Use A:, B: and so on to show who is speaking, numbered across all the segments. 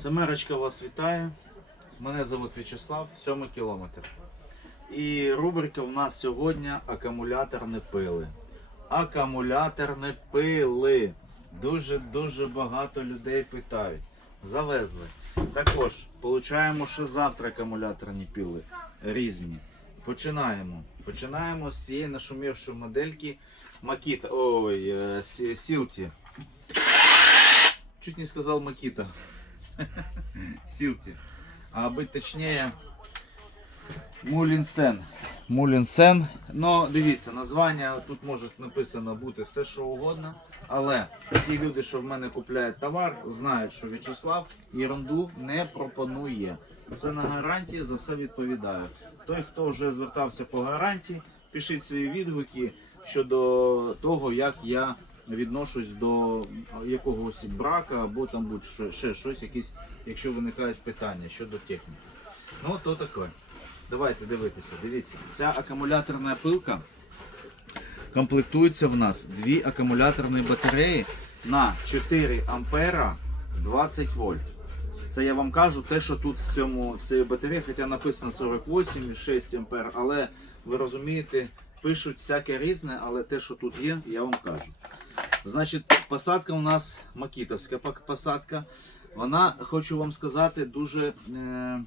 A: Семерочка вас вітає. Мене звуть В'ячеслав, 7 кілометр. І рубрика в нас сьогодні акумуляторні пили. Акумуляторні пили. Дуже-дуже багато людей питають. Завезли. Також получаємо ще завтра акумуляторні пили різні. Починаємо. Починаємо з цієї нашумівшої модельки Макіта. Ой, е, Сілті. Чуть не сказал Макита. Силти. А быть точнее Мулінсен. Мулінсен. Ну, дивіться, названня тут може написано бути все, що угодно. Але ті люди, що в мене купляють товар, знають, що В'ячеслав ерунду не пропонує. Це на гарантії, за все відповідаю. Той, хто вже звертався по гарантії, пишіть свої відгуки щодо того, як я відношусь до якогось брака або там будь-що ще щось, якісь, якщо виникають питання щодо техніки. Ну, то таке. Давайте дивитися. Дивіться, ця акумуляторна пилка комплектується в нас дві акумуляторні батареї на 4 ампера 20 вольт. Це я вам кажу те, що тут в цьому в цій батареї, хоча написано 48,6 ампер, але ви розумієте, пишуть всяке різне, але те, що тут є, я вам кажу. Значить, посадка у нас макітовська посадка. Вона, хочу вам сказати, дуже е,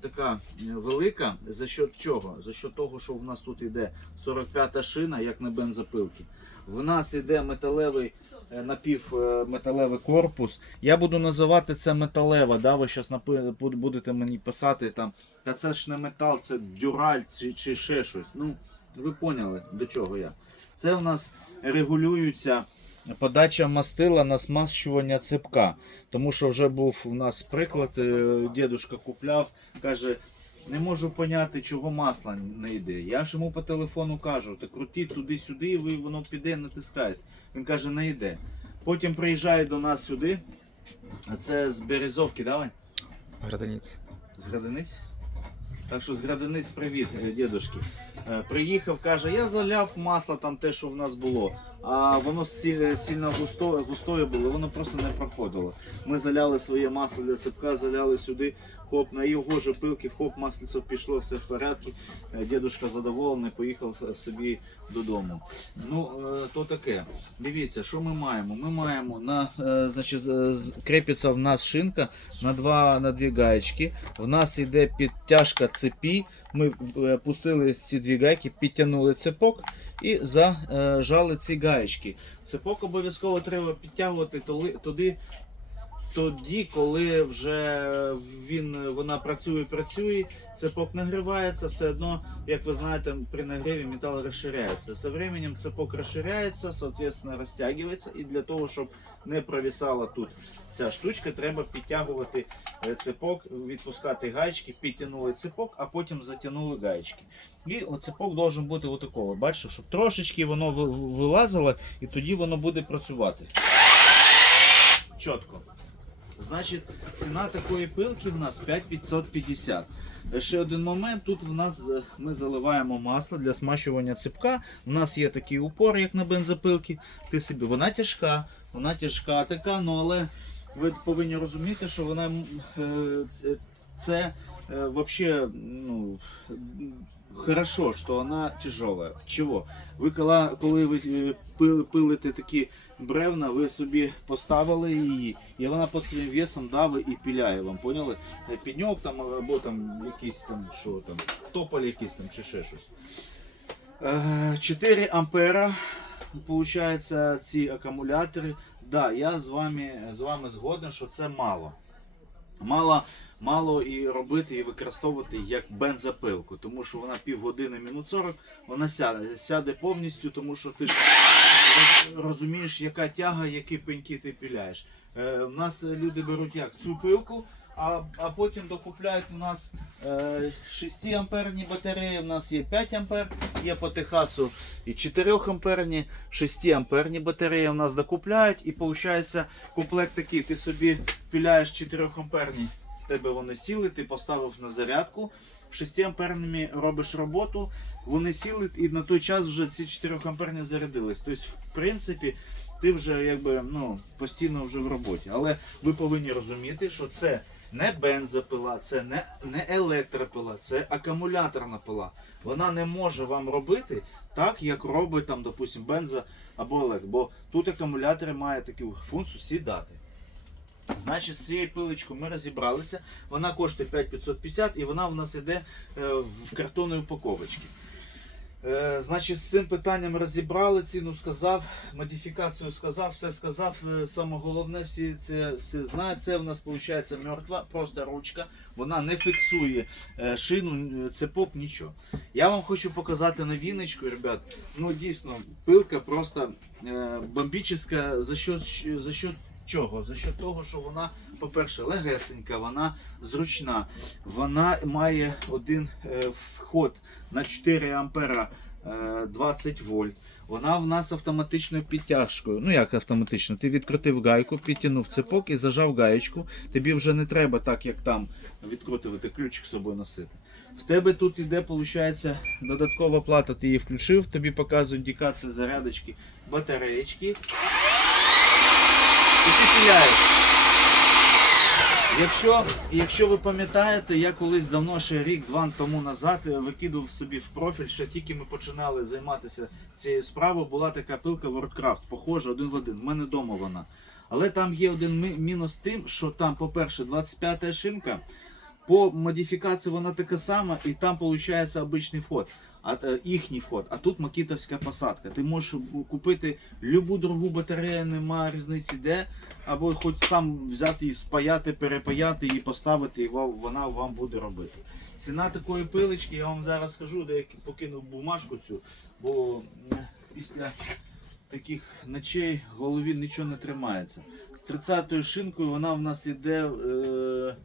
A: така е, велика. За що чого? За що того, що в нас тут йде 45-та шина, як на бензопилки. В нас йде металевий е, напівметалевий корпус. Я буду називати це металева. Да? Ви зараз будете мені писати там. Та це ж не метал, це дюраль чи, чи ще щось. Ну, ви поняли, до чого я. Це у нас регулюється подача мастила на смащування цепка. Тому що вже був у нас приклад, е, дідушка купляв, каже, не можу поняти, чого масло не йде. Я ж йому по телефону кажу, та крутіть туди-сюди, і ви воно піде, натискаєте. Він каже, не йде. Потім приїжджає до нас сюди. А це з Березовки, давай?
B: Градиніць.
A: З Градиниць? Так що з Градиниць привіт, е, дідушки. Е, Приїхав, каже, я заляв масло там те, що в нас було. А воно сильно густое, густое було, воно просто не проходило. Ми заляли своє масло для цепка, заляли сюди, хоп, на його же пилки, хоп, маслицо пішло, все в порядку. Е, Дідушка задоволений, поїхав е, собі додому. Ну, е, то таке. Дивіться, що ми маємо? Ми маємо на значить, крепиться в нас шинка на два на дві гаєчки. В нас йде підтяжка цепі. Ми пустили ці дві гайки, підтягнули цепок і зажали ці гаєчки. Цепок обов'язково треба підтягувати туди. Тоді, коли вже він, вона працює, працює, цепок нагрівається, все одно, як ви знаєте, при нагріві метал розширяється. Со временем цепок розширяється, соответственно, розтягується, і для того, щоб не провісала тут ця штучка, треба підтягувати е, цепок, відпускати гаєчки, підтягнули цепок, а потім затягнули гаєчки. І цепок должен бути отакого. Бачите, щоб трошечки воно ви- ви- вилазило, і тоді воно буде працювати. Чітко. Значить, ціна такої пилки в нас 5550. Ще один момент. Тут в нас е, ми заливаємо масло для смащування ципка. У нас є такий упор, як на бензопилки. Ти собі, вона тяжка, вона тяжка така, ну але ви повинні розуміти, що вона е, це- е, вообще, ну, хорошо, що вона тяжелая. Чого? Ви коли, коли ви е, пилите такі бревна, ви собі поставили її, і вона під своїм весом давить і піляє вам, поняли? Е, Пеньок там або там якийсь там, що там, тополь якийсь там чи ще щось. Е, 4 ампера, получається, ці акумулятори. Да, я з вами, з вами згоден, що це мало. Мало, мало і робити, і використовувати як бензопилку, тому що вона півгодини, минут 40, вона сяде, сяде повністю, тому що ти розумієш, яка тяга, які пеньки ти піляєш. Е, у нас люди беруть як? Цю пилку, а, а потім докупляють у нас е, 6 амперні батареї, у нас є 5 ампер, є по Техасу і 4 амперні, 6 амперні батареї у нас докупляють, і виходить комплект такий, ти собі піляєш 4 амперні, тебе вони сіли, ти поставив на зарядку. 6 амперними робиш роботу, вони сіли і на той час вже ці 4 амперні зарядились. Тобто, в принципі, ти вже якби ну, постійно вже в роботі. Але ви повинні розуміти, що це не бензопила, це не, не електропила, це акумуляторна пила. Вона не може вам робити так, як робить там, допустим, бензо або електро. Бо тут акумулятори мають таку функцію сідати. Значить, з цією пилочкою ми розібралися. Вона коштує 5550 і вона в нас йде е, в картонній упаковочці. Е, Значить, з цим питанням розібрали, ціну сказав, модифікацію сказав, все сказав. Е, Саме головне, всі це всі знають. Це в нас виходить мертва, просто ручка. Вона не фіксує шину, цепок, нічого. Я вам хочу показати новиночку, ребят. Ну дійсно, пилка просто бомбічна за счет, щ- за счет чого? За счет того, що вона, по-перше, легесенька, вона зручна, вона має один е, вход на 4 ампера е, 20 вольт. Вона в нас автоматичною підтяжкою. Ну як автоматично? Ти відкрутив гайку, підтягнув цепок і зажав гаєчку. Тобі вже не треба так, як там відкрутувати ключик з собою носити. В тебе тут іде, виходить, додаткова плата, ти її включив, тобі показує індикація зарядочки батареєчки. І. Якщо, якщо ви пам'ятаєте, я колись давно, ще рік-два тому назад, е, викидував собі в профіль, ще тільки ми починали займатися цією справою, була така пилка WordCraft, похожа один в один. В мене вдома вона. Але там є один мі- мінус тим, що там, по-перше, 25-та шинка, по модифікації вона така сама, і там виходить обичний вход, а, е, їхній вход. А тут макітовська посадка. Ти можеш купити любу другу батарею, немає різниці де, або хоч сам взяти і спаяти, перепаяти і поставити, і вона вам буде робити. Ціна такої пилочки, я вам зараз скажу, де я покинув бумажку цю, бо е, після таких ночей в голові нічого не тримається. З 30-ю шинкою вона в нас іде. Е,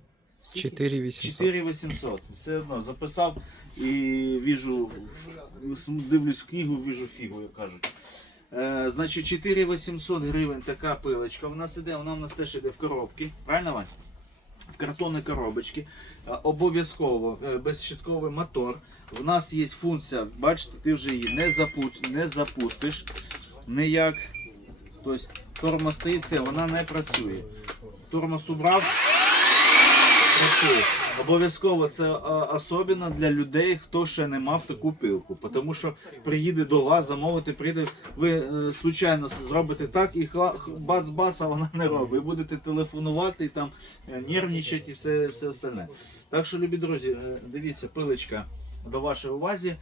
B: 4800.
A: 4800. Все одно записав і віжу, дивлюсь в книгу, віжу фігу, як кажуть. Е, значить, 4800 гривень така пилочка. У нас іде, вона в нас теж іде в коробці. Правильно, Вань? В картонній коробочці. Е, Обов'язково е, безщитковий мотор. В нас є функція, бачите, ти вже її не, запу- не запустиш ніяк. Тобто тормоз стоїть, вона не працює. Тормоз убрав, працює. Обов'язково це особливо для людей, хто ще не мав таку пилку. Тому що приїде до вас, замовити, прийде, ви е, случайно зробите так і бац-бац, а вона не робить. Ви будете телефонувати і там е, нервничати і все, все остальне. Так що, любі друзі, е, дивіться, пилочка до вашої увазі.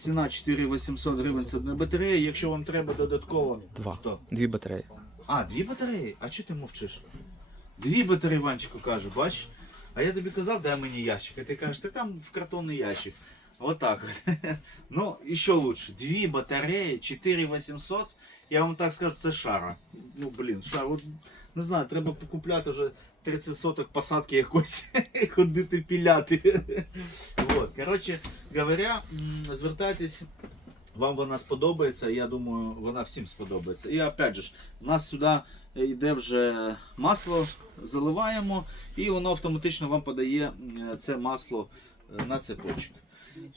A: Ціна 4800 гривень з одної батареї. Якщо вам треба додатково.
B: Два.
A: Що?
B: Дві батареї.
A: А, дві батареї? А чого ти мовчиш? Дві батареї Ванчику каже, бач? А я тобі казав, дай мені ящик. А ти кажеш, ти там в картонний ящик. Отак. ну, і що лучше? Дві батареї, 4800. Я вам так скажу, це шара. Ну, блін, шара. От, не знаю, треба покупляти вже 30 соток посадки якось ходити піляти. вот. Коротше говоря, звертайтесь. Вам вона сподобається, я думаю, вона всім сподобається. І опять же, у нас сюди йде вже масло, заливаємо, і воно автоматично вам подає це масло е, на цепочок.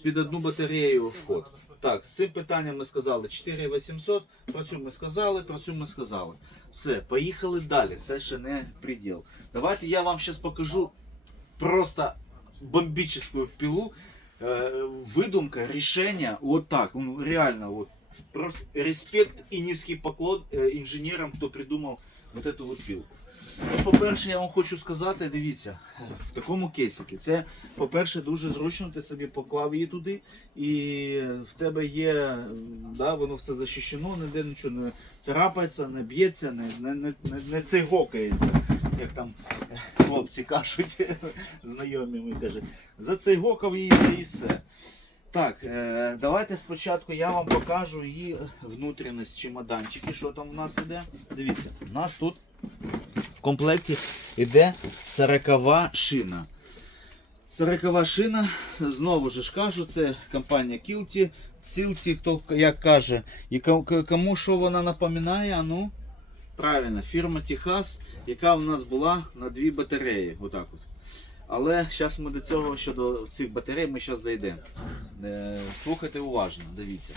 A: Під одну батарею вход. Так, з цим питанням ми сказали 4800, про цю ми сказали, про цю ми сказали. Все, поїхали далі. Це ще не приділ. Давайте я вам зараз покажу просто бомбическую пилу. Э, выдумка, решение, вот так, ну, реально, вот, просто респект и низкий поклон э, інженерам, хто придумав вот эту вот пилку. Ну, по-перше, я вам хочу сказати, дивіться, в такому кейсикі. Це, по-перше, дуже зручно, ти собі поклав її туди, і в тебе є, м, да, воно все захищено, ніде нічого не царапається, не б'ється, не, не, не, не, не цейгокається, як там хлопці кажуть, знайомі ми кажуть. За цей гокав її і все. Так, е, давайте спочатку я вам покажу її внутрішність чемоданчики, що там у нас іде. Дивіться, у нас тут в комплекті йде 40 шина. 40 шина, знову ж кажу, це компанія Kilty, Silty, хто як каже, і ко- ко- кому що вона напоминає, ну, правильно, фірма Техас, яка в нас була на дві батареї. Отак от. Але зараз ми до цього щодо цих батарей ми зараз дійдемо. Е, Слухайте уважно, дивіться.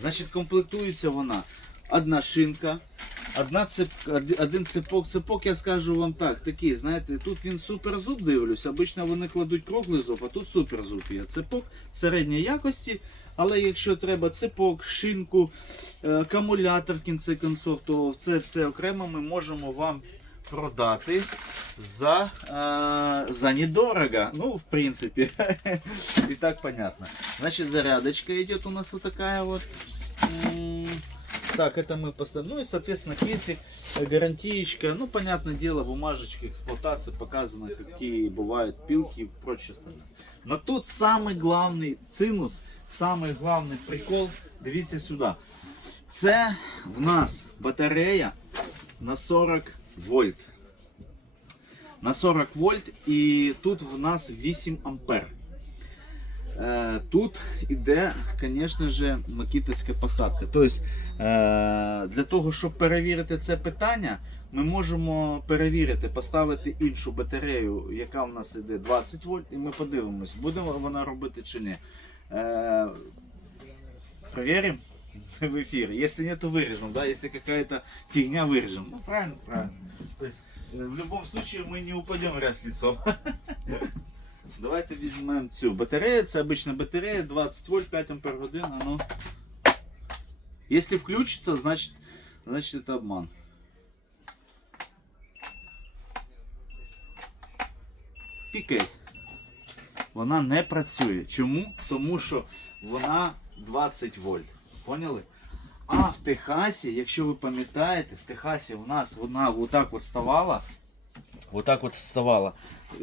A: Значить, комплектується вона одна шинка, одна цеп, один цепок. Цепок, я скажу вам так, такий, знаєте, тут він суперзуб дивлюсь. Обично вони кладуть круглий зуб, а тут суперзуб є. Цепок середньої якості. Але якщо треба цепок, шинку, е, акумулятор в кінці концов, то це все окремо ми можемо вам продати за, е, за недорого. Ну, в принципе, и так понятно. Значит, зарядочка идет у нас вот вот. М, Так, это мы поставим. Ну и, соответственно, кейсик, э, гарантиечка. Ну, понятное дело, бумажечка эксплуатации показано, какие бывают пилки и прочее остальное. Но тут самый главный цинус, самый главный прикол, дивіться сюди. Це в нас батарея на 40 вольт. На 40 вольт і тут в нас 8 ампер. Е, Тут іде, звісно ж, макітовська посадка. Тобто, е, для того, щоб перевірити це питання, ми можемо перевірити, поставити іншу батарею, яка у нас іде 20 вольт, і ми подивимось, буде вона робити чи ні. Е, Проверим в эфире. Если нет, то вырежем, да. Если какая-то фигня, вырежем. Ну, правильно, правильно. То есть, э, в любом случае мы не упадем раз лицом. Давайте візьмемо цю батарею. Це обычно батарея 20 вольт, 5 ампер годин. Оно... Если включится, значит, значит это обман. Пікей. Вона не працює. Чому? Тому що вона 20 вольт. Поняли? А в Техасі, якщо ви пам'ятаєте, в Техасі у нас вона отак от ставала. Отак от вставала.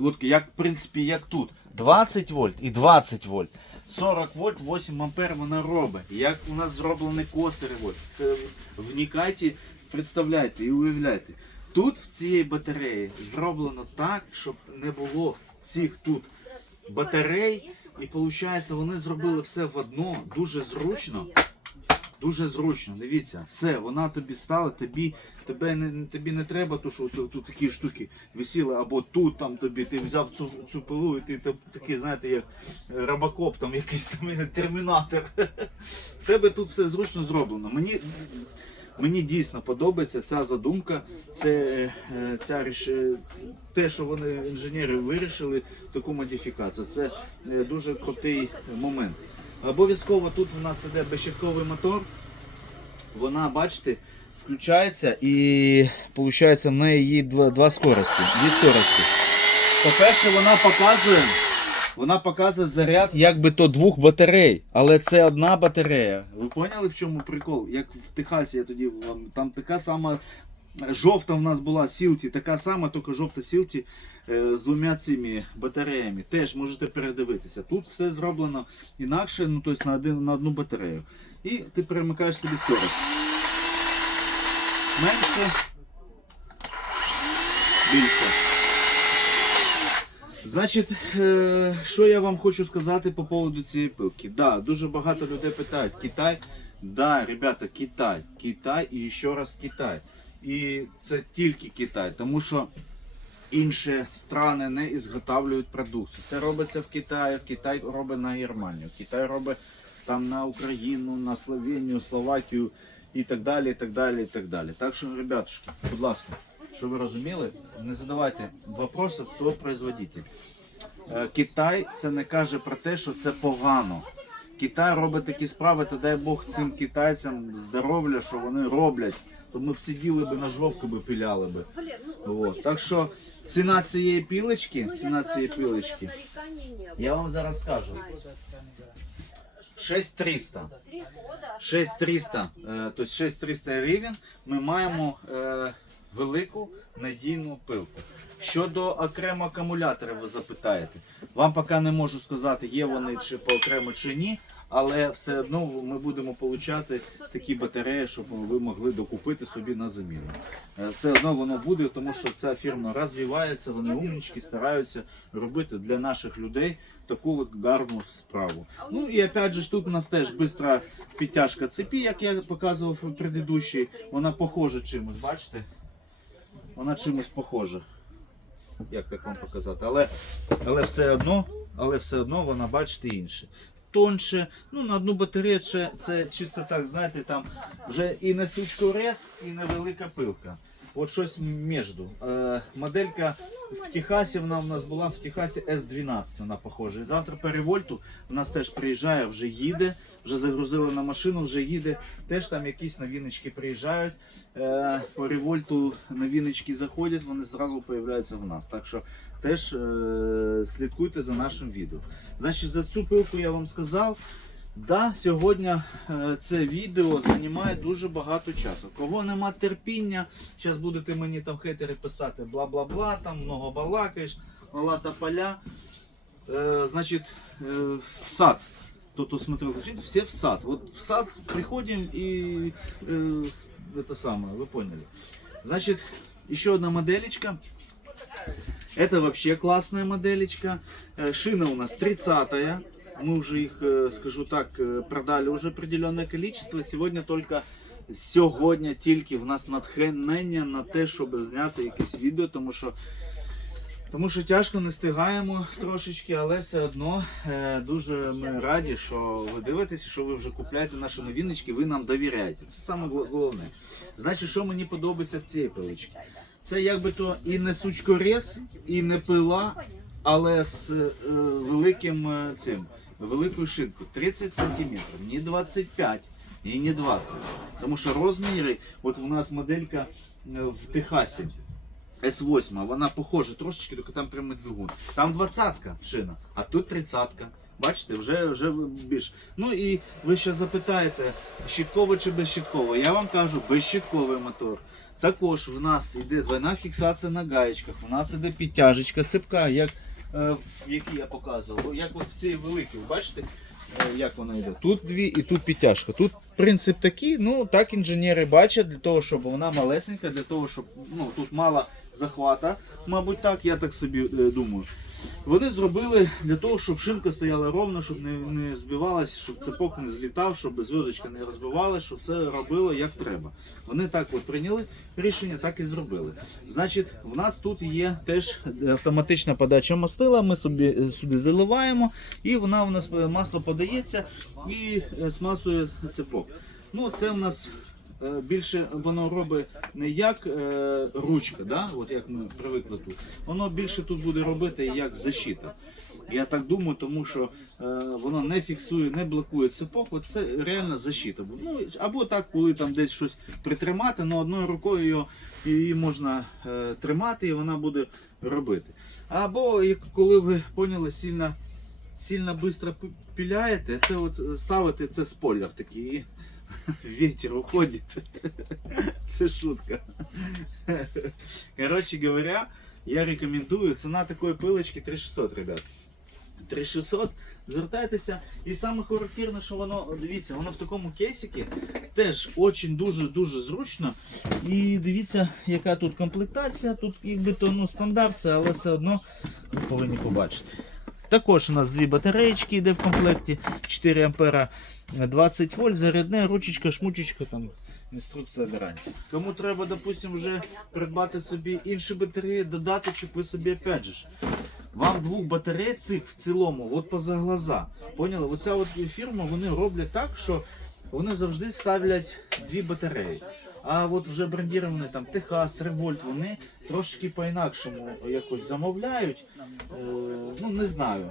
A: От як, в принципі, як тут. 20 вольт і 20 вольт. 40 вольт, 8 ампер вона робить. Як у нас зроблений косир вольт. Це вникайте, представляйте і уявляйте. Тут в цій батареї зроблено так, щоб не було цих тут батарей. І виходить, вони зробили все в одно, дуже зручно. Дуже зручно, дивіться, все, вона тобі стала, тобі, тебе не, тобі не треба, то що тут, такі штуки висіли, або тут там тобі, ти взяв цю, цю пилу і ти та- такий, знаєте, як робокоп, там якийсь там термінатор. В тебе тут все зручно зроблено. Мені, мені дійсно подобається ця задумка, це, е, ця, ріш- е, те, що вони інженери вирішили, таку модифікацію. Це е, дуже крутий момент. Обов'язково тут у нас іде безщитковий мотор. Вона, бачите, включається і виходить в неї є два, два скорості. Дві скорості. По-перше, вона показує, вона показує заряд якби то двох батарей, але це одна батарея. Ви поняли в чому прикол? Як в Техасі я тоді вам там така сама жовта в нас була Сілті, така сама, тільки жовта Сілті е, з двома цими батареями. Теж можете передивитися. Тут все зроблено інакше, ну тобто на, один, на одну батарею. І ти перемикаєш собі скорость. Менше. Більше. Значить, е, що я вам хочу сказати по поводу цієї пилки. Да, дуже багато людей питають, Китай. Да, ребята, Китай. Китай і ще раз Китай. І це тільки Китай, тому що інші страни не ізготавлюють продукцію. Це робиться в Китаї, в Китай робить на Германію, Китай робить там на Україну, на Словенію, Словакію і так далі. і так далі, і так далі. Так що, ребятушки, будь ласка, щоб ви розуміли, не задавайте вопроси, хто производитель. Е, Китай це не каже про те, що це погано. Китай робить такі справи, та дай Бог цим китайцям здоров'я, що вони роблять. То ми б сиділи би на жовку би пиляли би. От. Так що ціна цієї пілочки, ціна цієї пілочки, я вам зараз скажу. 6300. 6300, е, тобто 6300 гривень ми маємо е, велику надійну пилку. Щодо окремо акумуляторів, ви запитаєте. Вам поки не можу сказати, є вони чи по окремо чи ні, але все одно ми будемо получати такі батареї, щоб ви могли докупити собі на заміну. Е, Все одно воно буде, тому що ця фірма розвивається, вони умнічки, стараються робити для наших людей таку от гарну справу. Ну і опять же тут у нас теж бистра підтяжка цепі, як я показував у предыдущій. Вона похожа чимось, бачите? Вона чимось похожа. Як так вам показати? Але, але все одно, але все одно вона, бачите, інше. Потонше. Ну, на одну батарею це, чисто так, знаєте, там вже і не сучкорез, і невелика пилка. От щось між. Е, моделька в Техасі, вона у нас була в Техасі S12, вона похожа. І завтра перевольту в нас теж приїжджає, вже їде, вже загрузили на машину, вже їде. Теж там якісь новіночки приїжджають. Е, по револьту новіночки заходять, вони зразу появляються в нас. Так що теж е, слідкуйте за нашим відео. Значить, за цю пилку я вам сказав. Да, сьогодні е, це відео займає дуже багато часу. Кого нема терпіння, зараз будете мені там хейтери писати бла-бла-бла, там много балакаєш, лата поля. Е, значить, е, в сад. Кто-то смотрел, все в сад. Вот в сад приходим и э, с- это самое, вы поняли. Значит, еще одна моделечка. Это вообще классная моделечка. Э, Шина у нас 30-я. Мы уже их, э, скажу так, э, продали уже определенное количество. Сегодня только сьогодні тільки в нас натхнення на те, щоб зняти якесь відео, тому що тому що тяжко не встигаємо трошечки, але все одно е, дуже ми раді, що ви дивитеся, що ви вже купляєте наші новиночки, ви нам довіряєте. Це саме гол- головне. Значить, що мені подобається в цій пиличці? Це якби то і не сучкорез, і не пила, але з е, великим е, цим, великою шинкою. 30 см, не 25 і не 20. Тому що розміри, от у нас моделька е, в Техасі. С8, вона похожа трошечки, тільки там прямий двигун. Там 20-ка шина, а тут 30-ка. Бачите, вже, вже більш. Ну і ви ще запитаєте, щітково чи безщітково? Я вам кажу, безщітковий мотор. Також в нас йде двойна фіксація на гаєчках, у нас іде підтяжечка цепка, як е, в якій я показував, як от в цій великій, бачите, е, як вона йде. Тут дві і тут підтяжка. Тут принцип такий, ну так інженери бачать, для того, щоб вона малесенька, для того, щоб ну, тут мала захвата, мабуть так, я так собі е, думаю. Вони зробили для того, щоб шинка стояла ровно, щоб не, не збивалася, щоб цепок не злітав, щоб зв'язочка не розбивалася, щоб все робило як треба. Вони так от прийняли рішення, так і зробили. Значить, в нас тут є теж автоматична подача мастила. Ми собі е, сюди заливаємо, і вона у нас е, масло подається і е, смасує цепок. Ну, це в нас більше воно робить не як е, ручка, да? от як ми привикли тут. Воно більше тут буде робити як защита. Я так думаю, тому що е, воно не фіксує, не блокує цепок. От це реально защита. Ну, або так, коли там десь щось притримати, але одною рукою його, її можна е, тримати і вона буде робити. Або як коли ви поняли, сильно, сильно швидко піляєте, це от е, ставите це спойлер такий. Ветер уходит. Це шутка. Короче говоря, я рекомендую. Цена такої пилочки 3600, ребят. 3600, звертайтеся. І саме характерне, що воно, дивіться, воно в такому кейсикі теж очень дуже-дуже зручно. І дивіться, яка тут комплектація. Тут якби то ну, стандарт, але все одно ви повинні побачити. Також у нас дві батареєчки йде в комплекті, 4 ампера 20 вольт, зарядне, ручечка, шмучечка, там інструкція гарантії. Кому треба, допустим, вже придбати собі інші батареї, додати, щоб ви собі опять. Вам двох батарей цих в цілому, от поза глаза. Поняли? Оця от фірма вони роблять так, що вони завжди ставлять дві батареї. А от вже брендіровані там Техас, Револьт, вони трошки по-інакшому якось замовляють. Е, ну не знаю.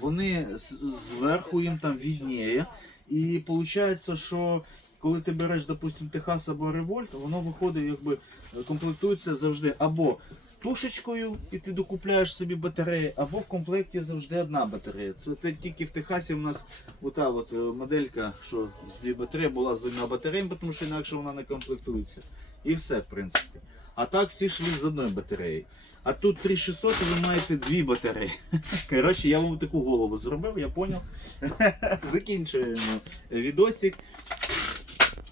A: Вони зверху їм там відніє. І виходить, що коли ти береш, допустим, Техас або Револьт, воно виходить, якби е, комплектується завжди або тушечкою, і ти докупляєш собі батареї, або в комплекті завжди одна батарея. Це тільки в Техасі у нас ота от е, моделька, що з дві батареї була з двома батареями, тому що інакше вона не комплектується. І все, в принципі. А так всі йшли з одної батареї. А тут 3600 і ви маєте дві батареї. Коротше, я вам таку голову зробив, я поняв. Закінчуємо відосик.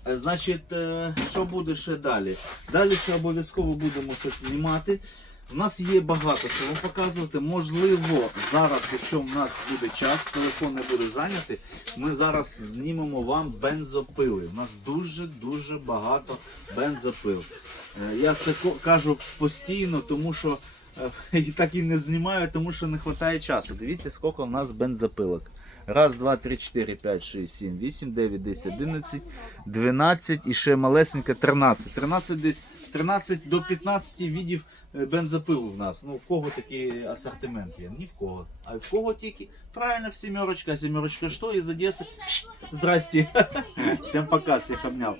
A: Е, Значить, е, що буде ще далі? Далі ще обов'язково будемо щось знімати. У нас є багато вам показувати. Можливо, зараз, якщо в нас буде час, телефон не буде зайнятий, ми зараз знімемо вам бензопили. У нас дуже-дуже багато бензопил. Е, Я це кажу постійно, тому що і так і не знімаю, тому що не вистачає часу. Дивіться, скільки в нас бензопилок. Раз, два, три, чотири, п'ять, шість, сім, вісім, дев'ять, десять, одинадцять, дванадцять і ще малесенька, тринадцять. Тринадцять десь 13 до 15 видів е, бензопилу в нас. Ну, в кого такий асортимент є? Ні в кого. А в кого тільки? Правильно, в сімерочка. Сімерочка що? Із Одеси? Здрасте. Всім пока, всіх обняв.